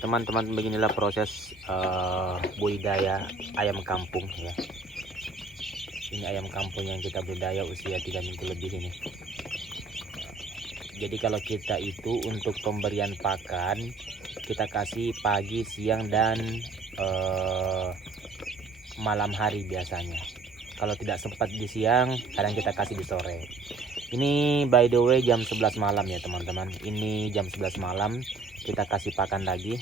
Teman-teman, beginilah proses budidaya ayam kampung ya. Ini ayam kampung yang kita budidaya usia 3 minggu lebih ini. Jadi kalau kita itu untuk pemberian pakan, kita kasih pagi, siang, dan malam hari biasanya. Kalau tidak sempat di siang, kadang kita kasih di sore. Ini by the way jam 11 malam ya teman-teman. Ini jam 11 malam kita kasih pakan lagi.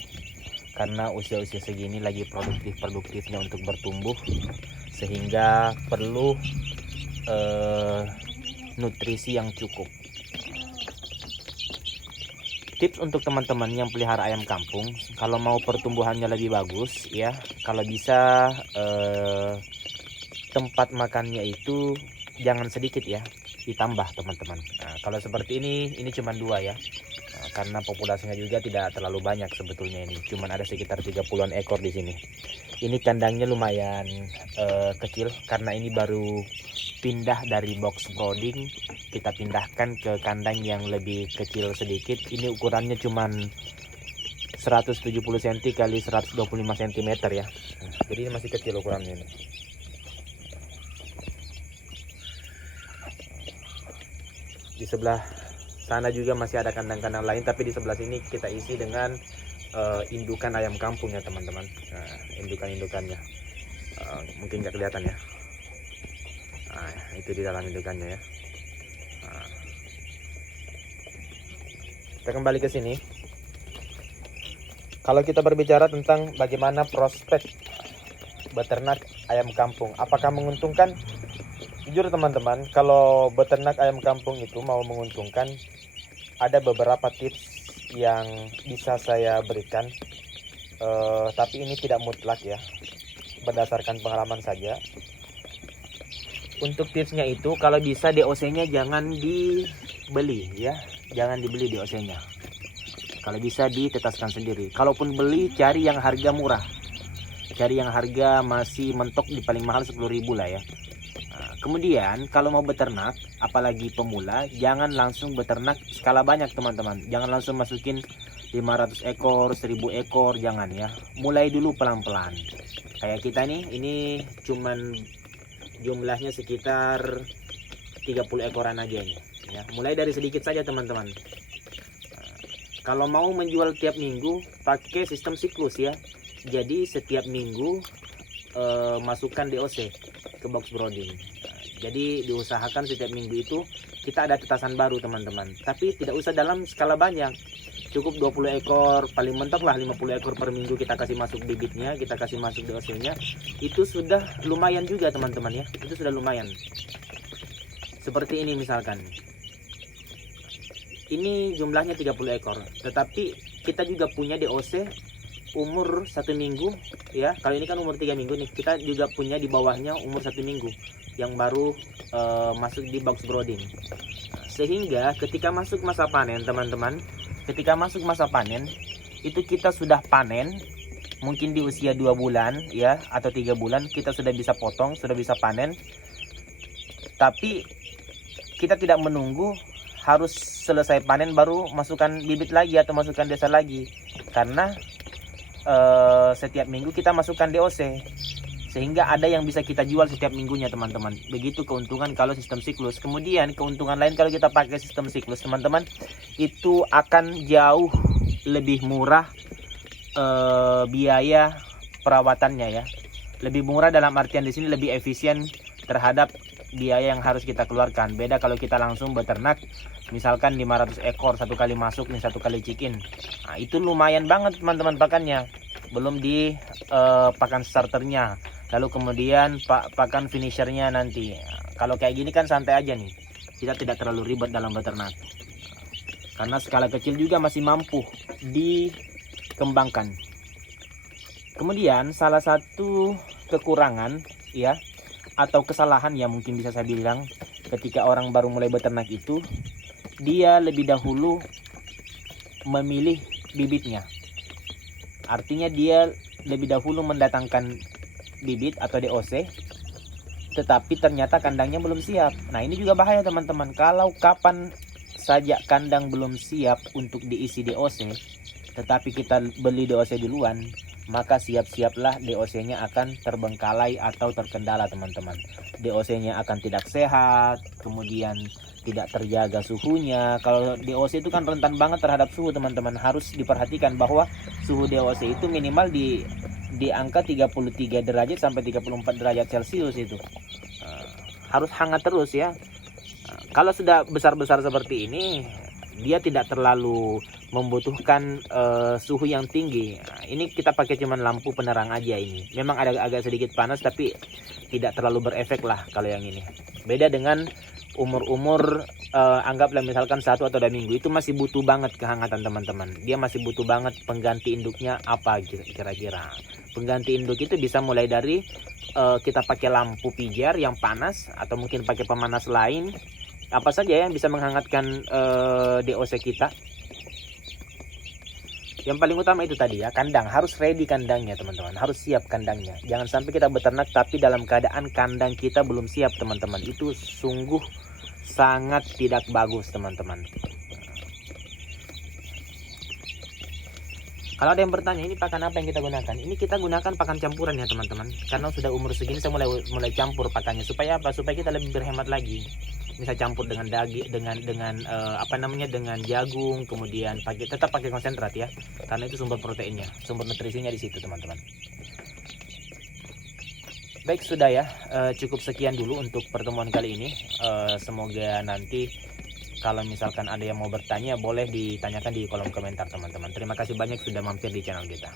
Karena usia-usia segini lagi produktif-produktifnya untuk bertumbuh. Sehingga perlu nutrisi yang cukup. Tips untuk teman-teman yang pelihara ayam kampung, kalau mau pertumbuhannya lebih bagus ya, kalau bisa tempat makannya itu jangan sedikit ya, ditambah teman-teman. Nah, kalau seperti ini cuma 2 ya. Nah, karena populasinya juga tidak terlalu banyak sebetulnya, ini cuma ada sekitar 30-an ekor di sini. Ini kandangnya lumayan kecil karena ini baru pindah dari box brooding, kita pindahkan ke kandang yang lebih kecil sedikit. Ini ukurannya cuman 170 cm kali 125 cm ya. Jadi ini masih kecil ukurannya ini. Di sebelah sana juga masih ada kandang-kandang lain, tapi di sebelah sini kita isi dengan indukan ayam kampung ya teman-teman. Nah, indukan-indukannya mungkin nggak kelihatan ya. Nah, itu di dalam indukannya ya. Nah, kita kembali ke sini. Kalau kita berbicara tentang bagaimana prospek beternak ayam kampung, apakah menguntungkan? Jujur teman-teman, kalau beternak ayam kampung itu mau menguntungkan, ada beberapa tips yang bisa saya berikan, tapi ini tidak mutlak ya, berdasarkan pengalaman saja. Untuk tipsnya itu, kalau bisa DOC-nya jangan dibeli ya, jangan dibeli DOC-nya. Kalau bisa ditetaskan sendiri. Kalaupun beli, cari yang harga murah, cari yang harga masih mentok, di paling mahal 10.000 lah ya. Kemudian kalau mau beternak, apalagi pemula, jangan langsung beternak skala banyak teman-teman. Jangan langsung masukin 500 ekor, 1000 ekor, jangan ya. Mulai dulu pelan-pelan. Kayak kita nih, ini cuman jumlahnya sekitar 30 ekoran aja nih ya. Mulai dari sedikit saja teman-teman. Kalau mau menjual tiap minggu, pakai sistem siklus ya. Jadi setiap minggu masukkan DOC ke box brooding. Jadi diusahakan setiap minggu itu kita ada tetasan baru teman-teman. Tapi tidak usah dalam skala banyak. Cukup 20 ekor, paling mentok lah 50 ekor per minggu kita kasih masuk bibitnya, kita kasih masuk DOC-nya. Itu sudah lumayan juga teman-teman ya. Itu sudah lumayan. Seperti ini misalkan. Ini jumlahnya 30 ekor. Tetapi kita juga punya DOC umur 1 minggu ya. Kalau ini kan umur 3 minggu nih, kita juga punya di bawahnya umur 1 minggu yang baru masuk di box brooding. Sehingga ketika masuk masa panen teman-teman, ketika masuk masa panen itu kita sudah panen mungkin di usia 2 bulan ya, atau 3 bulan kita sudah bisa potong, sudah bisa panen. Tapi kita tidak menunggu harus selesai panen baru masukkan bibit lagi atau masukkan desa lagi, karena setiap minggu kita masukkan DOC, sehingga ada yang bisa kita jual setiap minggunya teman-teman. Begitu keuntungan kalau sistem siklus. Kemudian keuntungan lain kalau kita pakai sistem siklus teman-teman, itu akan jauh lebih murah biaya perawatannya ya. Lebih murah dalam artian di sini lebih efisien terhadap biaya yang harus kita keluarkan. Beda kalau kita langsung beternak, misalkan 500 ekor satu kali masuk nih, satu kali chicken. Nah, itu lumayan banget teman-teman pakannya. Belum di pakan starternya, lalu kemudian pakan finishernya nanti. Kalau kayak gini kan santai aja nih, kita tidak terlalu ribet dalam beternak, karena skala kecil juga masih mampu dikembangkan. Kemudian salah satu kekurangan ya, atau kesalahan yang mungkin bisa saya bilang ketika orang baru mulai beternak itu, dia lebih dahulu memilih bibitnya. Artinya dia lebih dahulu mendatangkan bibit atau DOC, tetapi ternyata kandangnya belum siap. Nah, ini juga bahaya teman-teman. Kalau kapan saja kandang belum siap untuk diisi DOC, tetapi kita beli DOC duluan, maka siap-siaplah DOC-nya akan terbengkalai atau terkendala teman-teman. DOC-nya akan tidak sehat, kemudian tidak terjaga suhunya. Kalau DOC itu kan rentan banget terhadap suhu teman-teman. Harus diperhatikan bahwa suhu DOC itu minimal di angka 33 derajat sampai 34 derajat Celcius itu. Harus hangat terus ya. Kalau sudah besar-besar seperti ini, dia tidak terlalu membutuhkan suhu yang tinggi. Ini kita pakai cuman lampu penerang aja ini. Memang agak sedikit panas tapi tidak terlalu berefek lah kalau yang ini. Beda dengan umur anggaplah misalkan 1 atau 2 minggu, itu masih butuh banget kehangatan teman-teman. Dia masih butuh banget pengganti induknya apa kira-kira. Pengganti induk itu bisa mulai dari kita pakai lampu pijar yang panas, atau mungkin pakai pemanas lain. Apa saja yang bisa menghangatkan DOC kita. Yang paling utama itu tadi ya, kandang. Harus ready kandangnya teman-teman, harus siap kandangnya. Jangan sampai kita beternak tapi dalam keadaan kandang kita belum siap teman-teman. Itu sungguh sangat tidak bagus teman-teman. Kalau ada yang bertanya, ini pakan apa yang kita gunakan? Ini kita gunakan pakan campuran ya teman-teman. Karena sudah umur segini saya mulai campur pakannya. Supaya apa? Supaya kita lebih berhemat lagi. Bisa campur dengan daging, dengan jagung, kemudian tetap pakai konsentrat ya, karena itu sumber proteinnya, sumber nutrisinya di situ teman-teman. Baik, sudah ya, cukup sekian dulu untuk pertemuan kali ini. Semoga nanti kalau misalkan ada yang mau bertanya, boleh ditanyakan di kolom komentar teman-teman. Terima kasih banyak sudah mampir di channel kita.